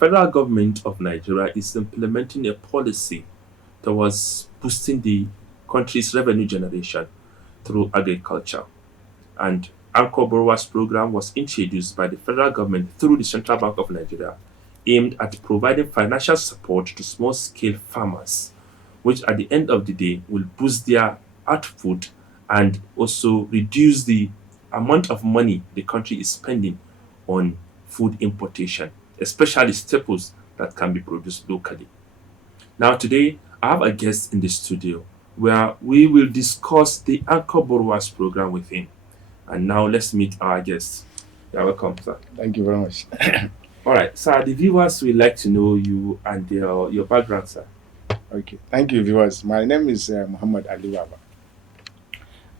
federal government of Nigeria is implementing a policy towards boosting the country's revenue generation through agriculture. And Anchor Borrowers Program was introduced by the federal government through the Central Bank of Nigeria, aimed at providing financial support to small scale farmers, which at the end of the day will boost their output and also reduce the amount of money the country is spending on food importation, especially staples that can be produced locally. Now, today, I have a guest in the studio where we will discuss the Anchor Borrowers program with him. And now, let's meet our guest. You're welcome, sir. Thank you very much. All right, sir, the viewers will like to know you and your background, sir. Okay. Thank you, viewers. My name is Muhammad Ali Baba.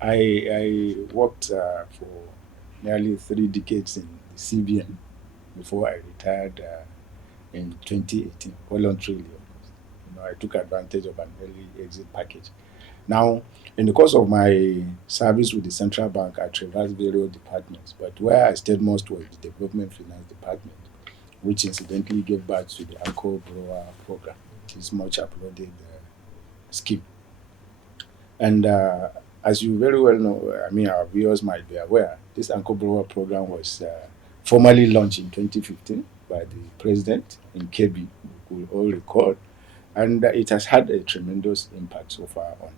I worked for nearly 3 decades in the CBN before I retired in 2018, voluntarily. I took advantage of an early exit package. Now, in the course of my service with the central bank, I traversed various departments, but where I stayed most was the development finance department, which incidentally gave birth to the Anchor Borrower program, this much applauded scheme. And as you very well know, our viewers might be aware, this Anchor Borrower program was formally launched in 2015 by the president in KB, we will all recall, and it has had a tremendous impact so far on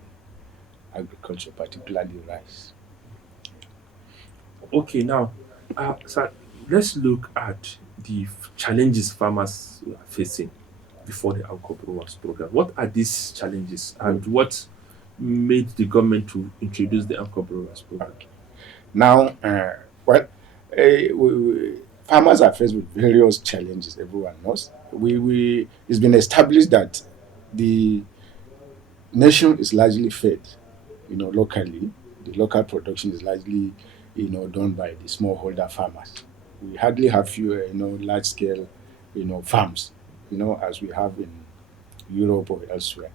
agriculture, particularly rice. Okay, now, sir, let's look at the challenges farmers are facing before the Anchor Borrowers program. What are these challenges and what made the government to introduce the Anchor Borrowers program? Now, well, farmers are faced with various challenges. Everyone knows. It's been established that the nation is largely fed, locally. The local production is largely, done by the smallholder farmers. We hardly have few, large scale, farms, as we have in Europe or elsewhere.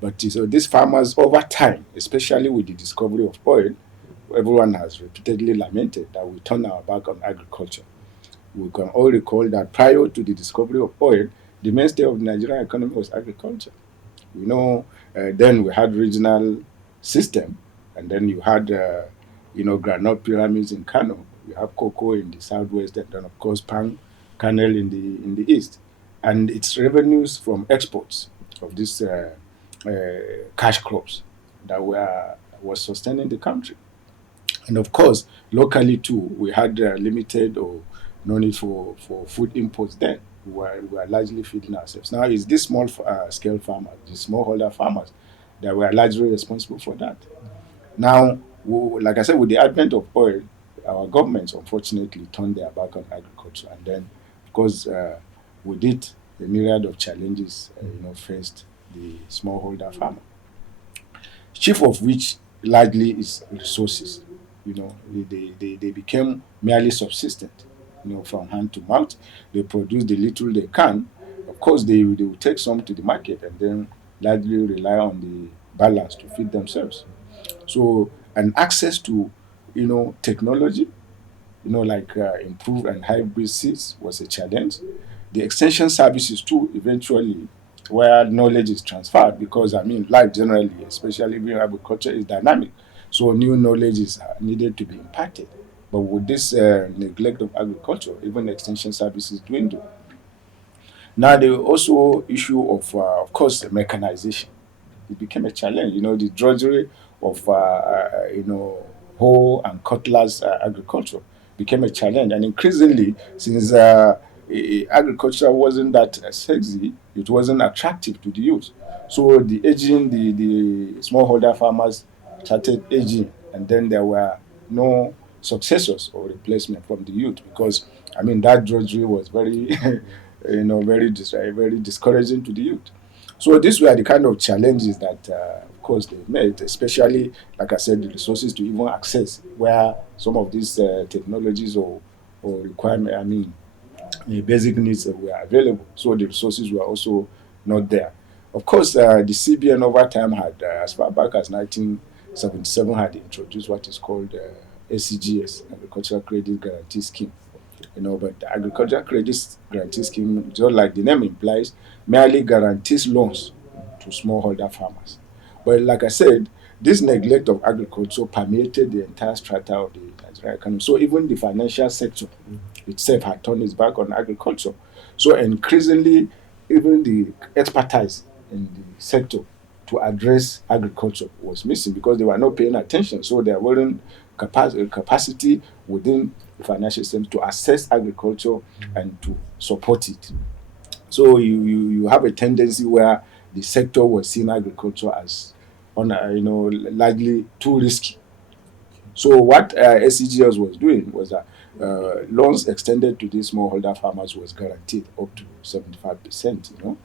But so these farmers, over time, especially with the discovery of oil, everyone has repeatedly lamented that we turn our back on agriculture. We can all recall that prior to the discovery of oil, the mainstay of the Nigerian economy was agriculture. Then we had regional system, and then you had, granite pyramids in Kano. You have cocoa in the southwest, and then of course palm kernel in the east, and its revenues from exports of these cash crops that was sustaining the country. And of course, locally too, we had limited or no need for food imports then. We were largely feeding ourselves. Now, it's these small scale farmers, the smallholder farmers, that were largely responsible for that. Now, like I said, with the advent of oil, our governments unfortunately turned their back on agriculture. And then, of course, with it, a myriad of challenges faced the smallholder farmer, chief of which largely is resources. They became merely subsistent, from hand to mouth. They produce the little they can. Of course, they will take some to the market and then largely rely on the balance to feed themselves. So, and access to, technology, like improved and hybrid seeds was a challenge. The extension services too, eventually, where knowledge is transferred, because life generally, especially in agriculture, is dynamic. So new knowledge is needed to be imparted. But with this neglect of agriculture, even extension services dwindle. Now there also issue of course, mechanization. It became a challenge. The drudgery of hoe and cutlass agriculture became a challenge, and increasingly, since agriculture wasn't that sexy, it wasn't attractive to the youth. So the aging, the smallholder farmers started aging, and then there were no successors or replacement from the youth, because that drudgery was very very discouraging to the youth. So these were the kind of challenges that, of course, they made, especially, like I said, the resources to even access where some of these technologies or requirement, the basic needs were available. So the resources were also not there. Of course, the CBN over time had, as far back as 1977, had introduced what is called ACGS, Agricultural Credit Guarantee Scheme, But the agricultural credit guarantee scheme, just like the name implies, merely guarantees loans to smallholder farmers. But like I said, this neglect of agriculture permeated the entire strata of the Nigerian economy. So even the financial sector itself had turned its back on agriculture. So increasingly, even the expertise in the sector to address agriculture was missing because they were not paying attention. So there wasn't capacity within the financial system to assess agriculture and to support it. So you have a tendency where the sector was seeing agriculture as largely too risky. So what SCGS was doing was that loans extended to these smallholder farmers was guaranteed up to 75%,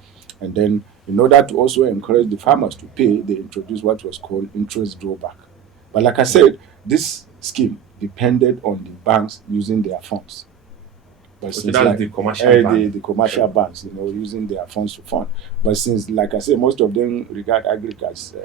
And then in order to also encourage the farmers to pay, they introduced what was called interest drawback. But like I said, this scheme depended on the banks using their funds. But Okay, since that's like the commercial bank. the commercial banks, using their funds to fund. But since, like I said, most of them regard agriculture as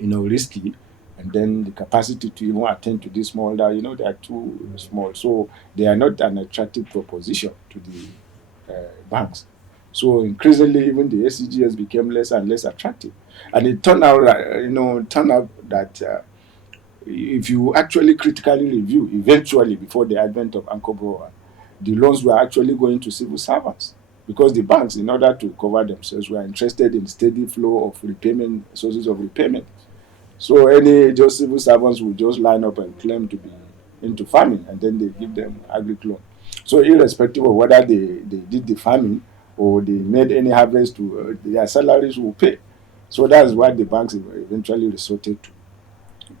risky, and then the capacity to even attend to this small, they are too small, so they are not an attractive proposition to the banks. So increasingly, even the SCGS became less and less attractive, and it turned out that if you actually critically review, eventually before the advent of Anchor Borrower, the loans were actually going to civil servants because the banks, in order to cover themselves, were interested in steady flow of repayment, sources of repayment. So any just civil servants will just line up and claim to be into farming, and then they give them agri loan. So irrespective of whether they did the farming or they made any harvest, to their salaries will pay. So that's what the banks eventually resorted to.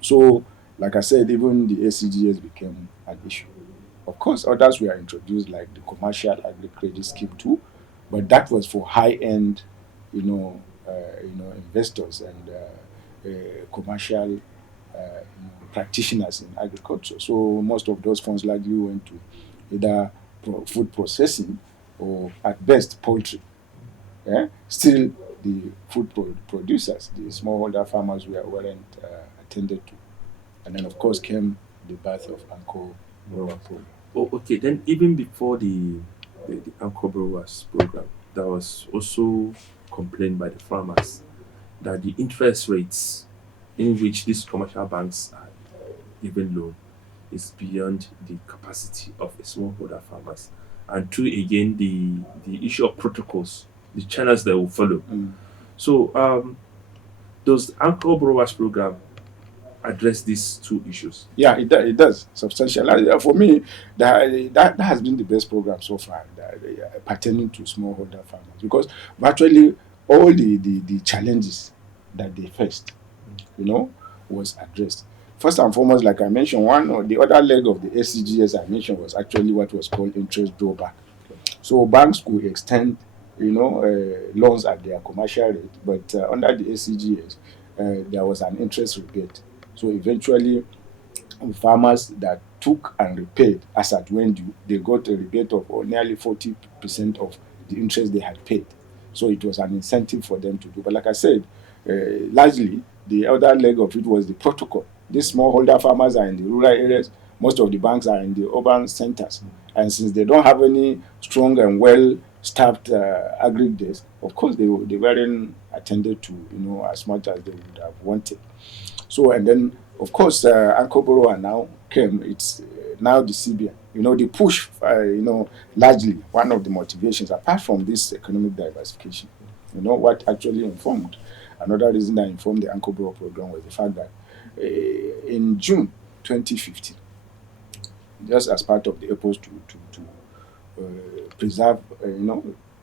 So, like I said, even the ACGS became an issue. Of course, others were introduced, like the commercial agri credit scheme too, but that was for high-end, investors and commercial practitioners in agriculture. So most of those funds likely went to either food processing or, at best, poultry. Still, the food producers, the smallholder farmers, weren't attended to. And then, of course, came the birth of Anko No. program. Oh, okay. Then even before the Anchor Brewers program, there was also complained by the farmers that the interest rates in which these commercial banks are giving loan is beyond the capacity of a smallholder farmers. And two, again, the issue of protocols, the channels that will follow. Mm. So does Anchor Brewers program address these two issues? Yeah, it does substantially. For me, that has been the best program so far, pertaining to smallholder farmers, because virtually all the challenges that they faced, was addressed. First and foremost, like I mentioned, one or the other leg of the SCGS I mentioned was actually what was called interest drawback. So banks could extend, loans at their commercial rate, but under the SCGS, there was an interest rebate. So eventually, farmers that took and repaid as at when due, they got a rebate of nearly 40% of the interest they had paid. So it was an incentive for them to do. But like I said, largely the other leg of it was the protocol. These smallholder farmers are in the rural areas. Most of the banks are in the urban centers. And since they don't have any strong and well-staffed aggregates, of course they weren't attended to, as much as they would have wanted. So, and then, of course, Anchor Borrower now came. It's now the CBN. The push, largely one of the motivations, apart from this economic diversification, what actually informed, another reason that informed the Anchor Borrower program was the fact that in June 2015, just as part of the efforts to preserve,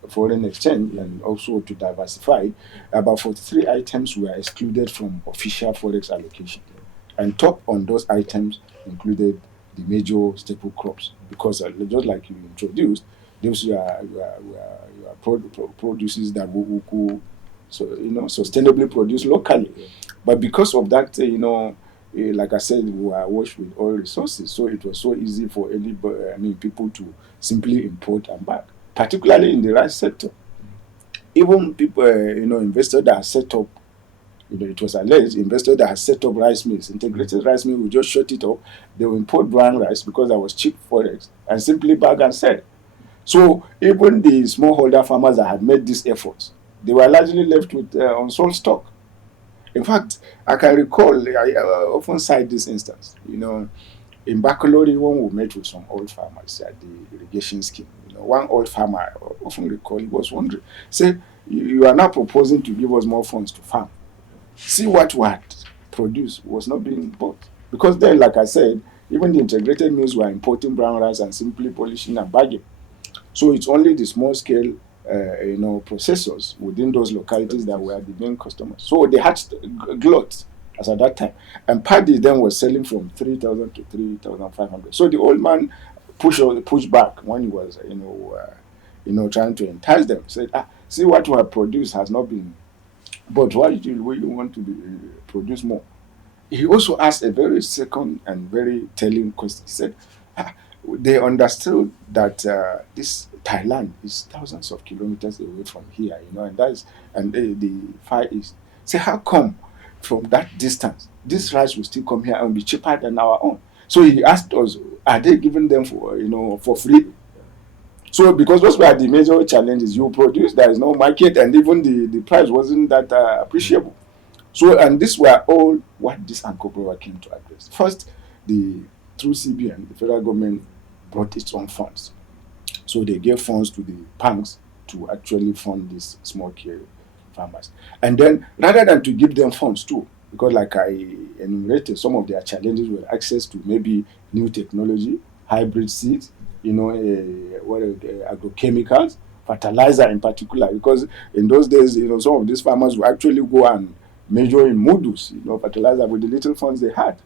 foreign exchange and also to diversify, about 43 items were excluded from official forex allocation. And top on those items included the major staple crops, because just like you introduced, those were produces that we could sustainably produce locally. But because of that, like I said, we are washed with oil resources, so it was so easy for people to simply import and buy, particularly in the rice sector. Even people, investors that are set up It was alleged investor that had set up rice mills, integrated rice mill, would just shut it up. They will import brown rice because that was cheap forex and simply bag and sell. So even the smallholder farmers that had made these efforts, they were largely left with unsold stock. In fact, I can recall, I often cite this instance. In Bacolori, when we met with some old farmers at the irrigation scheme, one old farmer I often recall, he was wondering, say, you are now proposing to give us more funds to farm. See what we had produced was not being bought. Because then, like I said, even the integrated mills were importing brown rice and simply polishing and bagging. So it's only the small scale, processors within those localities that were the main customers. So they had glut as at that time, and paddy then was selling from 3,000 to 3,500. So the old man pushed back when he was, trying to entice them. Said, see what we have produced has not been, but why do you want to produce more? He also asked a very second and very telling question. He said, they understood that this Thailand is thousands of kilometers away from here, and the Far East. Say, how come from that distance this rice will still come here and be cheaper than our own? So he asked us, are they giving them for free? So because those were the major challenges, you produce, there is no market, and even the price wasn't that appreciable. So, and these were all what this Ankobrawa came to address. First, the through CBN, the federal government brought its own funds. So they gave funds to the banks to actually fund these small scale farmers. And then rather than to give them funds too, because like I enumerated, some of their challenges were access to maybe new technology, hybrid seeds, agrochemicals, fertilizer in particular, because in those days, some of these farmers would actually go and measure in modus, fertilizer with the little funds they had.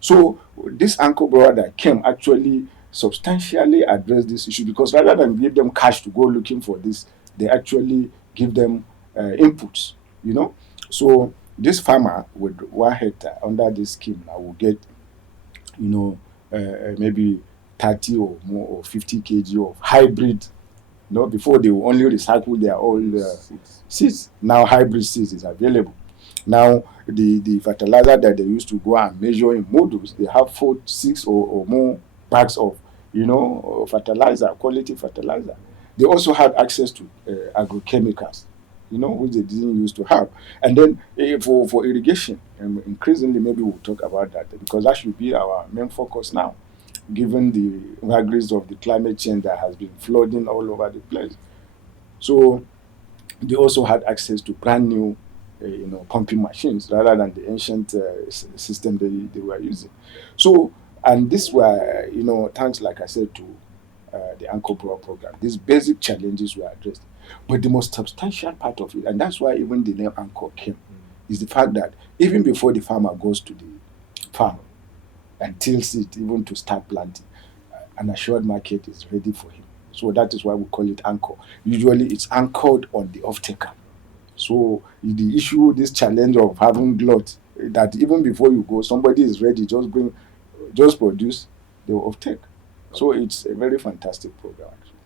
So this anchor borrower that came actually substantially addressed this issue, because rather than give them cash to go looking for this, they actually give them inputs, So this farmer with 1 hectare under this scheme now will get, maybe 30 or more or 50 kg of hybrid. Before they will only recycle their old seeds. Now hybrid seeds is available. Now the fertilizer that they used to go and measure in modules, they have 4, 6 or more bags of fertilizer, quality fertilizer. They also have access to agrochemicals, which they didn't used to have. And then for irrigation, increasingly maybe we'll talk about that, because that should be our main focus now, given the vagaries of the climate change that has been flooding all over the place. So they also had access to brand new, pumping machines rather than the ancient system they were using. So, and this were, thanks, like I said, to the Anchor Pro program. These basic challenges were addressed. But the most substantial part of it, and that's why even the name Anchor came, is the fact that even before the farmer goes to the farm and tills it, even to start planting, an assured market is ready for him. So that is why we call it anchor. Usually it's anchored on the off-taker. So the issue, this challenge of having glut, that even before you go, somebody is ready, just produce, they will off-take. So it's a very fantastic program, actually.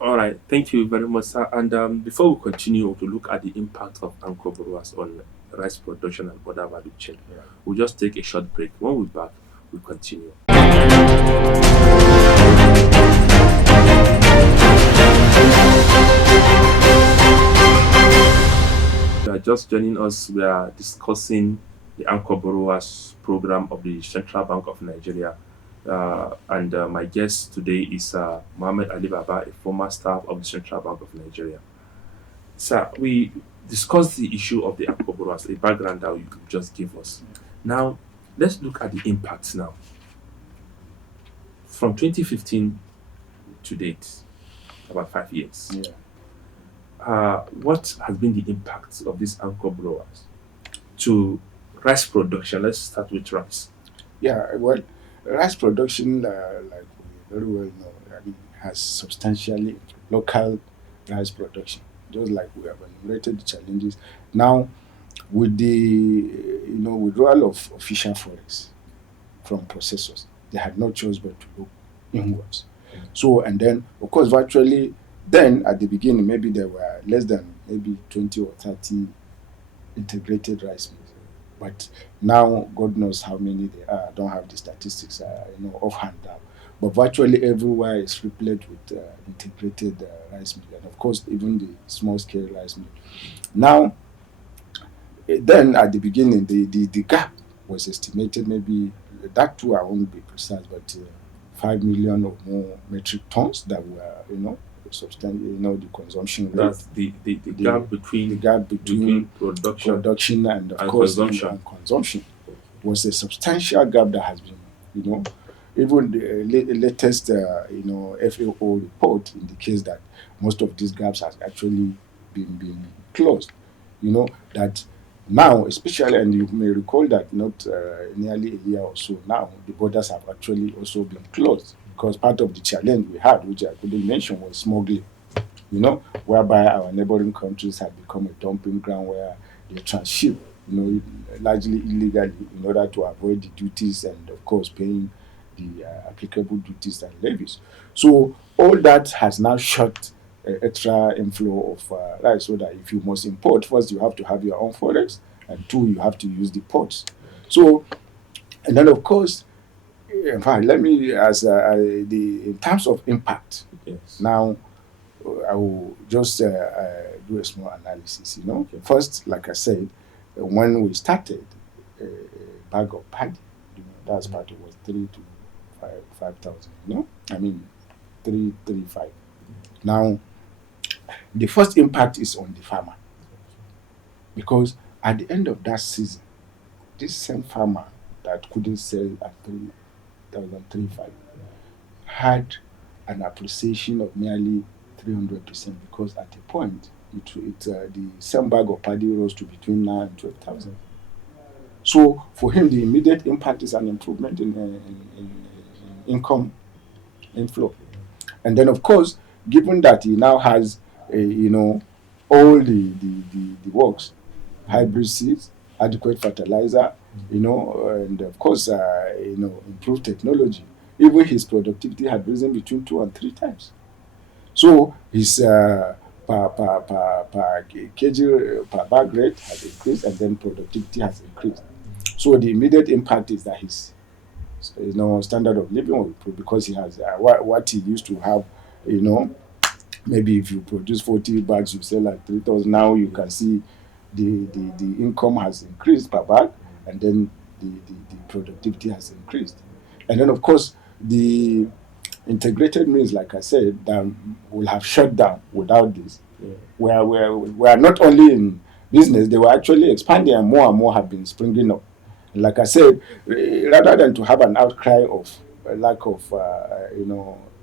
All right, thank you very much, sir. And before we continue to look at the impact of anchor borrowers on rice production and other value chain, Yeah. we'll just take a short break. When we're back, we'll continue. You are just joining us, we are discussing the anchor borrowers program of the Central Bank of Nigeria. And my guest today is Mohammed Ali Baba, a former staff of the Central Bank of Nigeria. Sir, we discussed the issue of the anchor borrowers, a background that you just gave us. Now, let's look at the impacts now. From 2015 to date, about 5 years. Yeah. What has been the impact of these anchor growers to rice production? Let's start with rice. Yeah, well, rice production, like we very well know, has substantially local rice production. Just like we have enumerated the challenges. Now, with the withdrawal of official forex from processors, they had no choice but to look inwards. So, and then of course, virtually then at the beginning, maybe there were less than maybe 20 or 30 integrated rice mills. But now, God knows how many there are. I don't have the statistics, offhand now. But virtually everywhere is replete with integrated rice mill, and of course, even the small scale rice mill. Now, then at the beginning, the gap was estimated maybe that too I won't be precise, but 5 million or more metric tons that were substantial, the consumption rate, That's the the gap the between gap between production production and of and course consumption. and consumption was a substantial gap that has been, even the latest, FAO report indicates that most of these gaps has actually been closed. That now, especially, and you may recall that not nearly a year or so now, the borders have actually also been closed because part of the challenge we had, which I couldn't mention, was smuggling, whereby our neighboring countries had become a dumping ground where they transship, largely illegally in order to avoid the duties and, of course, paying the applicable duties and levies. So all that has now shut extra inflow of rice, so that if you must import, first you have to have your own forex, and two, you have to use the ports. So, and then of course, in fact, let me, as in terms of impact, Yes. now I will just do a small analysis. Okay. First, like I said, when we started, a bag of paddy, that's part it was 3 to 5,000. I mean 335. Now, the first impact is on the farmer because at the end of that season, this same farmer that couldn't sell at 3,035 had an appreciation of nearly 300% because at a point the same bag of paddy rose to between 9 and 12,000. So for him, the immediate impact is an improvement in income inflow, and then of course, given that he now has all the works, hybrid seeds, adequate fertilizer, and of course, improved technology. Even his productivity had risen between 2 and 3 times. So his per kg per bag rate has increased, and then productivity has increased. So the immediate impact is that his standard of living will improve because he has what he used to have. You know, maybe if you produce 40 bags, you sell like 3,000. Now you can see the income has increased per bag, and then the productivity has increased. And then, of course, the integrated means, like I said, that will have shut down without this. Yeah. Where not only in business, they were actually expanding, and more have been springing up. And like I said, rather than to have an outcry of lack of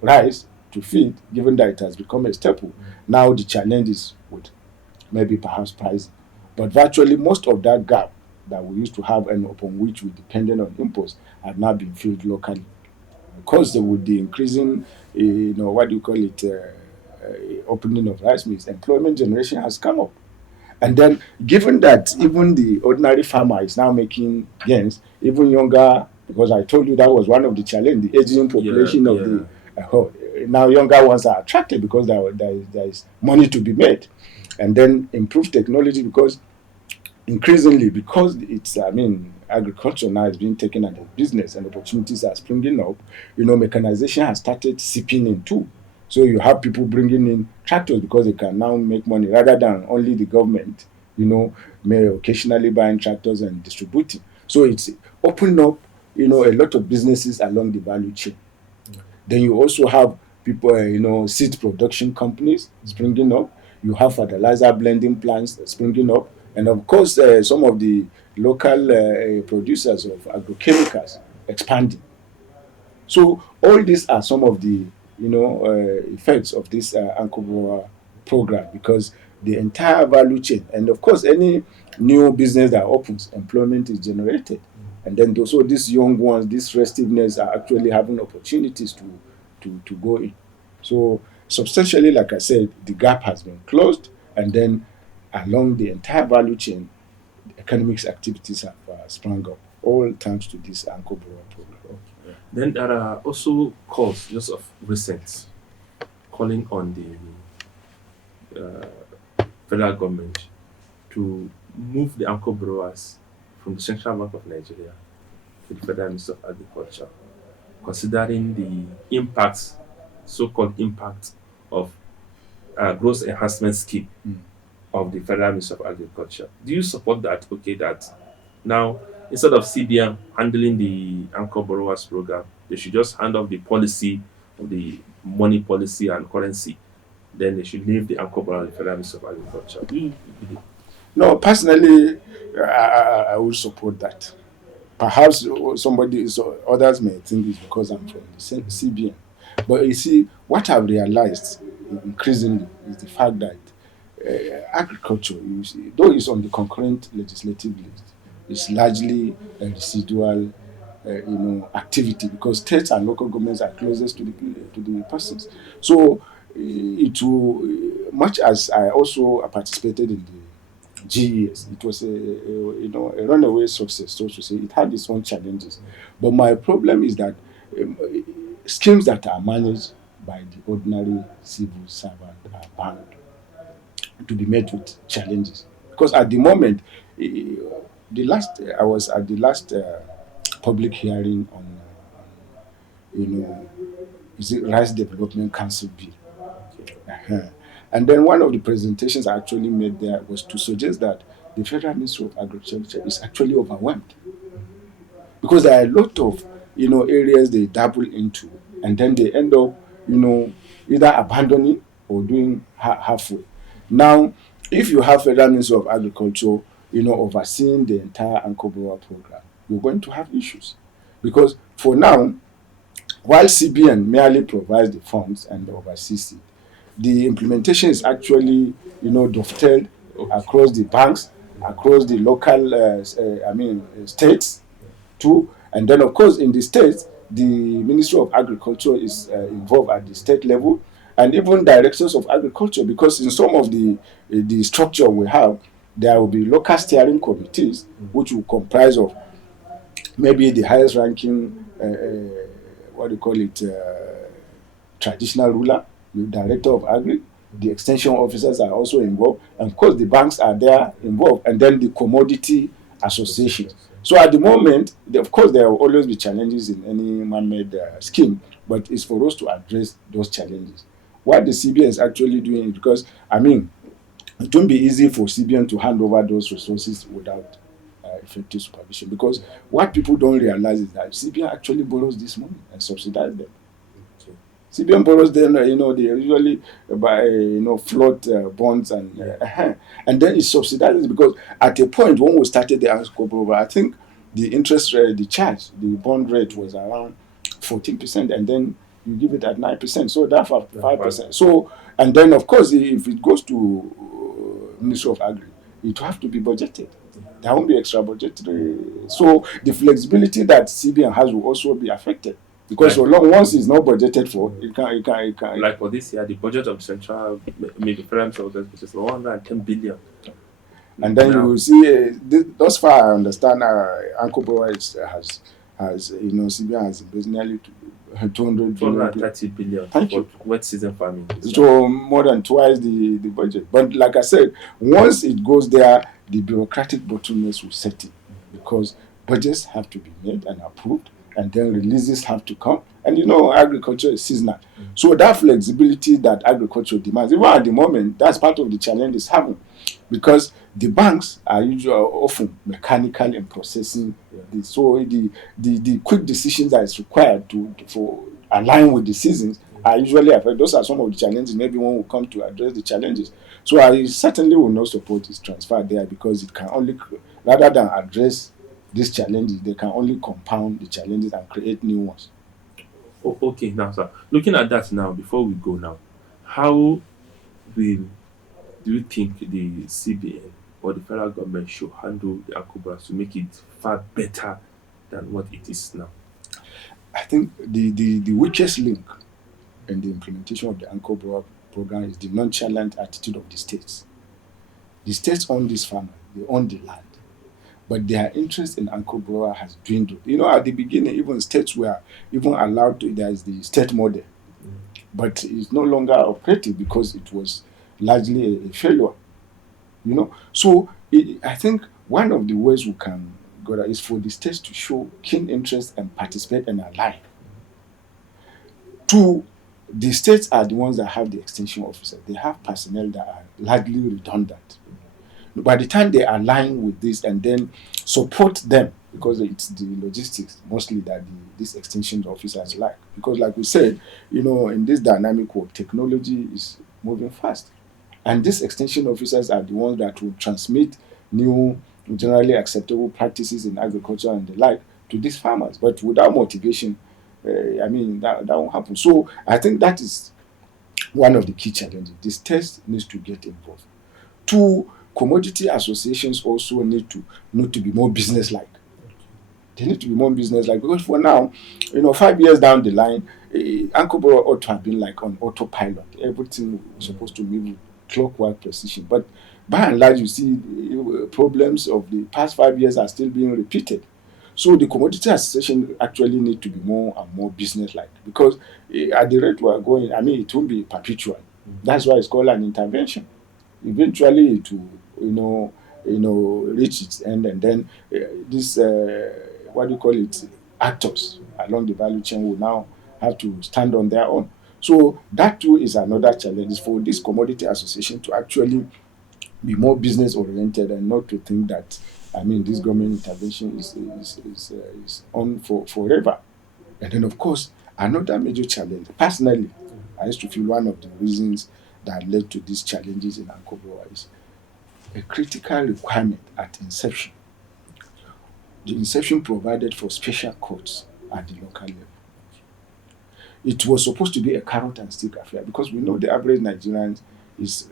rice to feed, given that it has become a staple, now the challenge is with maybe perhaps pricing. But virtually most of that gap that we used to have and upon which we depended on imports had now been filled locally. Because with the increasing, what do you call it, opening of rice mills, employment generation has come up. And then, given that even the ordinary farmer is now making gains, even younger, because I told you that was one of the challenge, the aging Yeah, population of yeah. the now younger ones are attracted because there is money to be made, and then improved technology because increasingly because it's agriculture now is being taken as a business and opportunities are springing up. Mechanization has started seeping in too. So you have people bringing in tractors because they can now make money rather than only the government, may occasionally buying tractors and distributing. So it's opened up, a lot of businesses along the value chain. Then you also have people, seed production companies springing up. You have fertilizer blending plants springing up, and of course, some of the local producers of agrochemicals expanding. So all these are some of the effects of this Ankobo program because the entire value chain, and of course, any new business that opens, employment is generated, and then also these young ones, this restiveness are actually having opportunities to go in. So substantially, like I said, the gap has been closed, and then along the entire value chain, economics activities have sprung up, all thanks to this Ankobo program. Then there are also calls just of recent calling on the federal government to move the anchor borrowers from the Central Bank of Nigeria to the Federal Ministry of Agriculture, considering the impact, so-called impact of growth enhancement scheme Mm. of the Federal Ministry of Agriculture. Do you support that? Okay, that now instead of CBN handling the anchor borrowers program, they should just hand off the policy of the money policy and currency. Then they should leave the anchor borrower to the Federal Ministry of Agriculture. Do you believe? No, personally, I would support that. Perhaps somebody, so others may think it's because I'm from the CBN. But you see, what I've realized increasingly is the fact that agriculture, you see, though it's on the concurrent legislative list, is largely a residual, activity because states and local governments are closest to the persons. So it will, much as I also participated in the GES, it was a runaway success, so to say. It had its own challenges, but my problem is that um, schemes that are managed by the ordinary civil servant are bound to be met with challenges because at the moment, the last I was at the last public hearing on you know is it Rice Development Council bill. Okay. Uh-huh. And then one of the presentations I actually made there was to suggest that the Federal Ministry of Agriculture is actually overwhelmed because there are a lot of areas they dabble into, and then they end up either abandoning or doing halfway. Now, if you have Federal Ministry of Agriculture, overseeing the entire Ankoboa program, you're going to have issues because for now, while CBN merely provides the funds and oversees it, the implementation is actually, dovetailed Okay. across the banks, across the local, states too. And then, of course, in the states, the Ministry of Agriculture is involved at the state level, and even directors of agriculture, because in some of the structure we have, there will be local steering committees, which will comprise of maybe the highest ranking, what do you call it, traditional ruler, the director of agri, the extension officers are also involved, and of course the banks are there involved, and then the commodity associations. So at the moment, of course, there will always be challenges in any man-made scheme, but it's for us to address those challenges. What the CBN is actually doing is because, it won't be easy for CBN to hand over those resources without effective supervision. Because what people don't realize is that CBN actually borrows this money and subsidizes them. Okay. CBN borrows them, they usually buy, float bonds and then it subsidizes because at a point when we started the Anskobo, I think the interest rate, the charge, the bond rate was around 14%, and then you give it at 9%, so that's for Yeah, but 5%. So, and then of course, if it goes to Ministry of Agri, it will have to be budgeted. There won't be extra budgetary. So the flexibility that CBN has will also be affected. Because like so long once it's not budgeted for, it can. like for this year, the budget of central, maybe federal services, which is 110 billion. And then you Now, will see, thus far I understand, Uncle Boy has CBN has invested nearly 200 billion. 230 billion Thank for you. wet season farming this year. So more than twice the budget. But like I said, once it goes there, the bureaucratic bottlenecks will set in because budgets have to be made and approved, and then releases have to come. And agriculture is seasonal. So that flexibility that agriculture demands, even at the moment, that's part of the challenge it's having because the banks are usually often mechanical in processing this. So the quick decisions that is required for align with the seasons are usually affected. Those are some of the challenges. Maybe one will come to address the challenges. So I certainly will not support this transfer there because it can only, rather than address these challenges, they can only compound the challenges and create new ones. Okay, now, sir, looking at that now, before we go now, how will do you think the CBN or the federal government should handle the Akubras to make it far better than what it is now? I think the weakest link in the implementation of the Anchor program is the nonchalant attitude of the states. The states own this farm, they own the land, but their interest in Anchor has dwindled. At the beginning, even states were even allowed to, there is the state model, but it's no longer operative because it was largely a failure. So I think one of the ways we can go there is for the states to show keen interest and participate and align. Two, the states are the ones that have the extension officers. They have personnel that are largely redundant. By the time they align with this and then support them, because it's the logistics mostly that these extension officers like. Because, like we said, in this dynamic world, technology is moving fast. And these extension officers are the ones that will transmit new, generally acceptable practices in agriculture and the like to these farmers. But without motivation, that won't happen. So I think that is one of the key challenges. The state needs to get involved. Two, commodity associations also need to be more business-like. They need to be more business-like because for now, 5 years down the line, Ankoboro ought to have been like on autopilot. Everything was supposed to move with clockwork precision. But by and large, you see problems of the past 5 years are still being repeated. So the commodity association actually need to be more and more business-like because at the rate we are going, it won't be perpetual. That's why it's called an intervention. Eventually it will reach its end, and then this what do you call it, actors along the value chain will now have to stand on their own. So that too is another challenge for this commodity association to actually be more business oriented and not to think that this government intervention is on for forever. And then of course another major challenge, personally I used to feel one of the reasons that led to these challenges in Ankobo is a critical requirement at inception. The inception provided for special courts at the local level. It was supposed to be a carrot and stick affair because we know the average Nigerian is,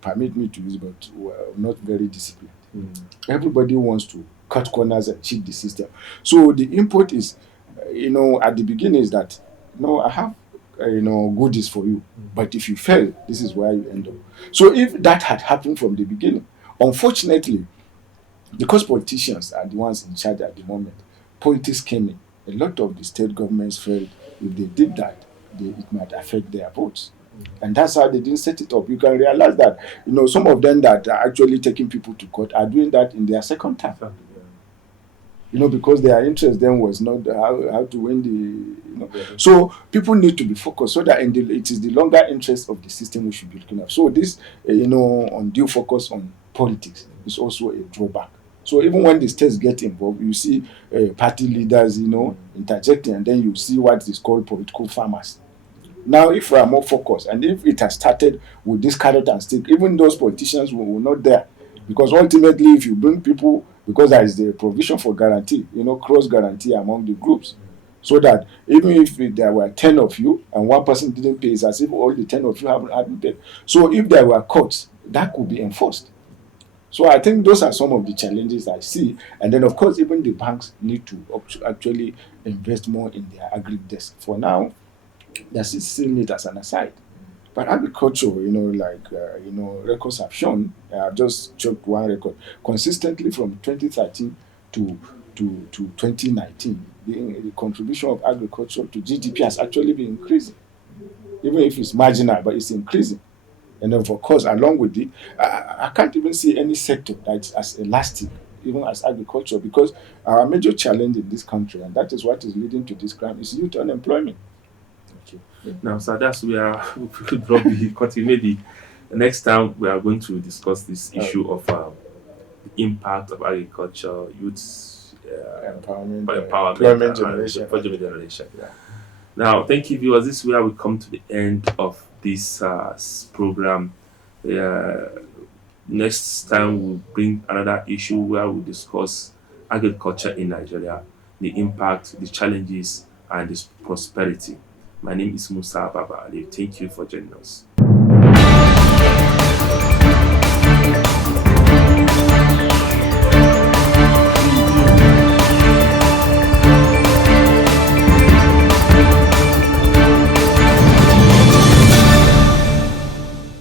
permit me to use, but not very disciplined. Everybody wants to cut corners and cheat the system. So the input is, at the beginning is that, I have, goodies for you, but if you fail, this is where you end up. So if that had happened from the beginning, unfortunately, because politicians are the ones in charge at the moment, politics came in. A lot of the state governments felt if they did that, it might affect their votes. And that's how they didn't set it up. You can realize that, some of them that are actually taking people to court are doing that in their second term. Because their interest then was not how to win So people need to be focused so that it is the longer interest of the system we should be looking at. So this, undue focus on politics is also a drawback. So even when the states get involved, you see party leaders, interjecting, and then you see what is called political farmers. Now, if we are more focused, and if it has started with this carrot and stick, even those politicians will not dare. Because ultimately, if you bring people, because there is the provision for guarantee, cross guarantee among the groups, so that even if there were 10 of you and one person didn't pay, it's as if all the 10 of you hadn't paid. So if there were courts, that could be enforced. So I think those are some of the challenges I see. And then, of course, even the banks need to actually invest more in their agri desk. For now, they're still seeing it as an aside. But agriculture, records have shown, I've just checked one record, consistently from 2013 to 2019, the contribution of agriculture to GDP has actually been increasing. Even if it's marginal, but it's increasing. And then, of course, along with it, I can't even see any sector that's as elastic, even as agriculture, because our major challenge in this country, and that is what is leading to this crime, is youth unemployment. Okay. Now, so that's where we could probably continue. The next time we are going to discuss this issue of the impact of agriculture, youth Employment empowerment, and generation. employment generation. Yeah. Now, thank you, viewers. This is where we come to the end of this program. Next time, we'll bring another issue where we discuss agriculture in Nigeria, the impact, the challenges, and the prosperity. My name is Musa Baba Ali. Thank you for joining us.